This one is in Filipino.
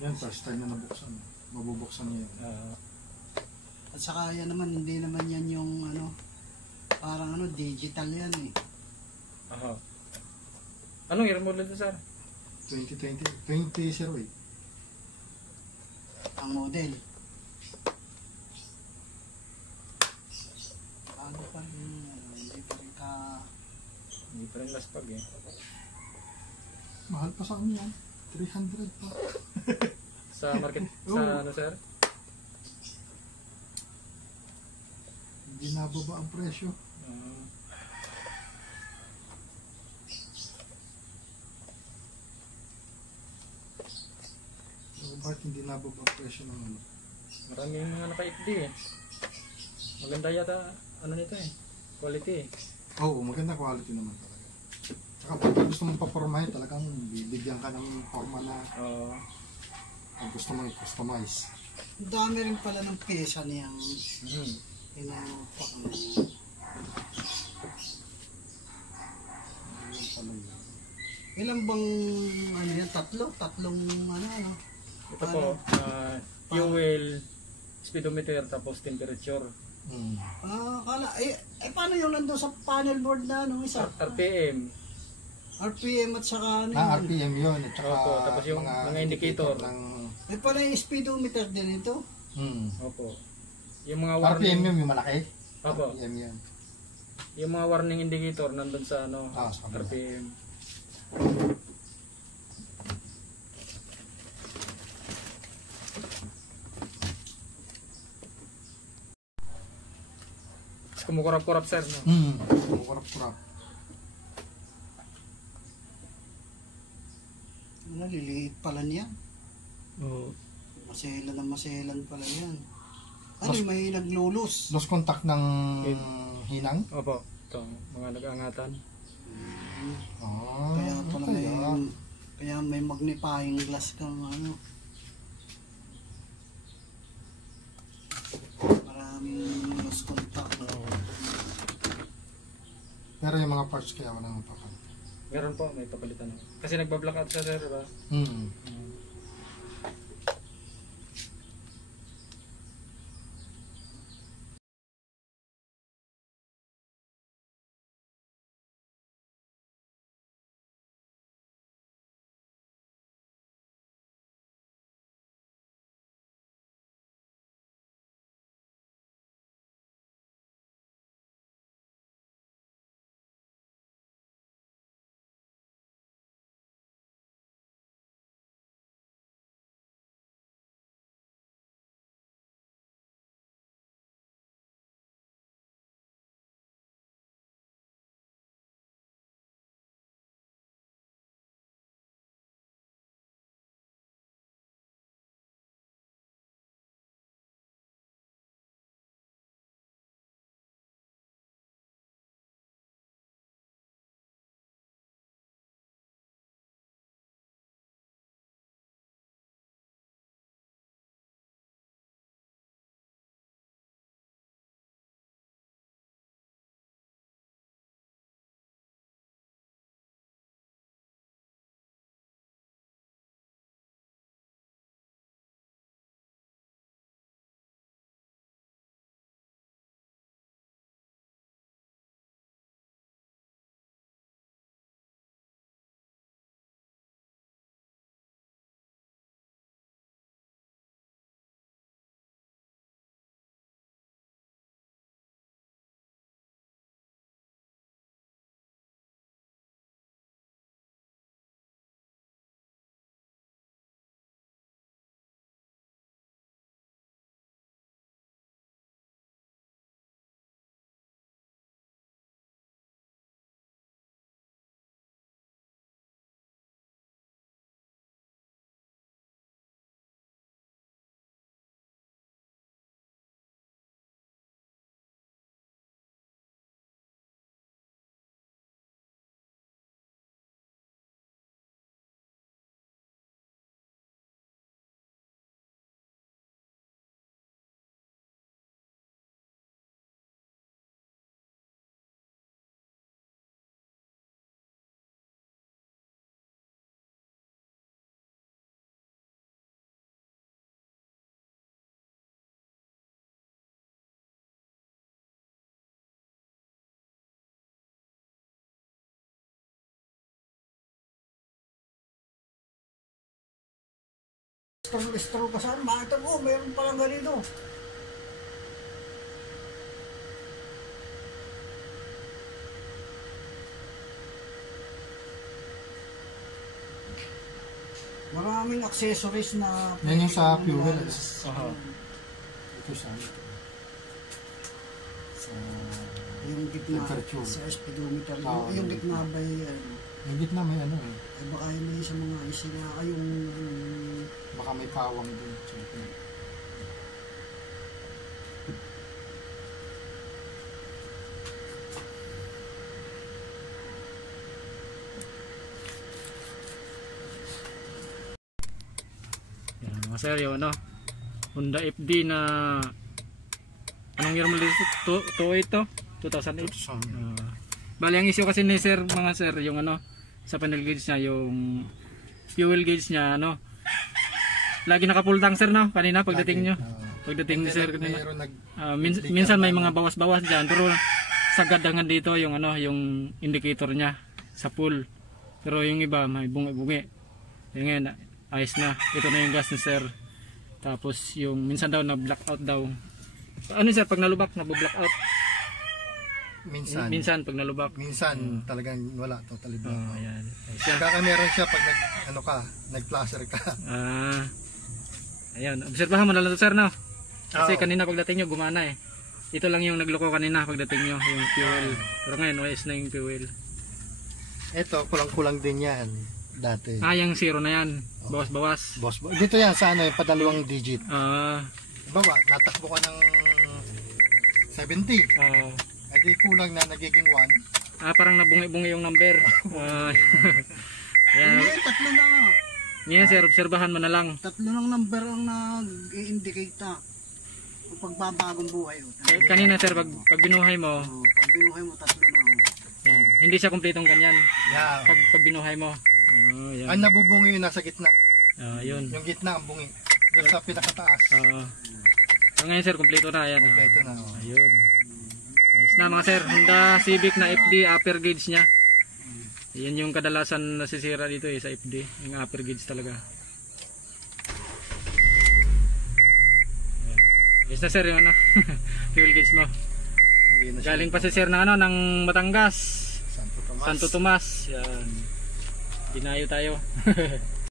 Yan, first time na nabuksan. Mabubuksan niya yan. At saka yan naman, hindi naman yan yung ano, parang ano, digital yan eh. Aha. Anong year model ito, sir? 2008. Ang model. Ano pa rin, Hindi pa rin laspag eh. Mahal pa sa amin yan. 300 pa. Sa market, sa ano, sir? Hindi nababa ang presyo. Bakit hindi nababa ang presyo ng ano? Maraming mga naka-FD eh. Maganda yata, ano nito eh. Quality eh. Oo, maganda quality naman talaga. Saka pag gusto mong papormahin, talagang bibigyan ka ng forma na pag gusto mong i-customize. Ang dami rin pala ng pyesa niyang inupak mo. Ilan bang ano yan? Tatlong ano? Ito po, fuel, speedometer, tapos temperature. Kala, paano yung nandun sa panel board na ano isa? RPM. RPM at saka ano RPM yun. At saka opo, tapos yung mga indicator. May pala yung speedometer din ito? Opo. Yung mga warning. RPM yun, yung malaki? Opo. RPM yun. Yung mga warning indicator nandun sa ano, sa RPM. Kumukurap-kurap, sir, no? Kumukurap-kurap. Liliit pala niya. Maselan pala yan. Ano, may naglulos. Lost contact ng hinang? Opo. Ito, mga nag-angatan. Kaya pala kaya may magnifying glass kang ano. Maraming lost contact. Pero yung mga parts kaya wala nang papan. Meron po, may papalitan. Kasi nagba-blackout siya, sir, ba? stroll ka saan, makita mo, mayroon palang ganito. Maraming accessories na... Yan yung sa fuel. Aha. Ito sa Yung gitna temperature. sa speedometer. Ah, yung gitna ba ano? yung gitna may ano eh. Ay baka yun may sa mga isila. Ay yung... Baka may kawang din. Siyempre. Yan, mga sir, yung ano, Honda FD na anong year mo dito? 2008 2008. Bali ang issue kasi ni sir, mga sir, yung ano sa panel gauge niya, yung fuel gauge niya, ano, lagi naka full tank sir, no? Kanina pagdating nyo, pagdating ni sir kanina, minsan may mga bawas-bawas dyan, pero sagad dangan dito yung ano, yung indicator niya sa full, pero yung iba may bungi-bungi. Yung ngayon, ayos na, ito na yung gas ni sir. Tapos yung minsan daw na blackout daw. Ano sir, pag nalubak nabu-blackout? Minsan pag nalubak. Minsan talagang wala, totally Oh, black. ayan. Kaya meron siya pag nag-flasher ka. Ayan, obserbahan mo na lang to sir, no? Kasi Oo. kanina pagdating nyo gumana eh. Ito lang yung nagloko kanina pagdating nyo, yung fuel. Pero ngayon, ayos na yung fuel. Ito, kulang-kulang din yan dati. Yung zero na yan. Bawas-bawas. Dito yan sa ano, padalawang digit. Ah, Natakbo ka ng 70. Ay di kulang na nagiging 1. parang nabungi-bungi yung number. Ayan. Hindi, tatlo na nga. Ngayon sir, obserbahan mo na lang. Tatlo ng number ang nag-i-indicate na ang pagbabagong buhay. Kanina sir, pag binuhay mo, Pag binuhay mo, tatlo na. yan, hindi siya kumpletong ganyan. Yeah. Pag binuhay mo. Yan. Ang nabubungi yung nasa gitna. Yun. Yung gitna ang bungi. Doon sa pinakataas. Ngayon sir, kumpleto na. Ayan. Kompleto na. Ayun. Nice na mga sir. Honda Civic na FD upper gauge niya. Yan yung kadalasan nasisira dito sa FD. Yung upper gauge talaga. Ayan. Nice na sir yung ano. Fuel gauge mo. Hindi na siya. Galing pa si sir ng ano, ng Batangas. Santo Tomas. Santo Tomas. Yan. Dinayo tayo.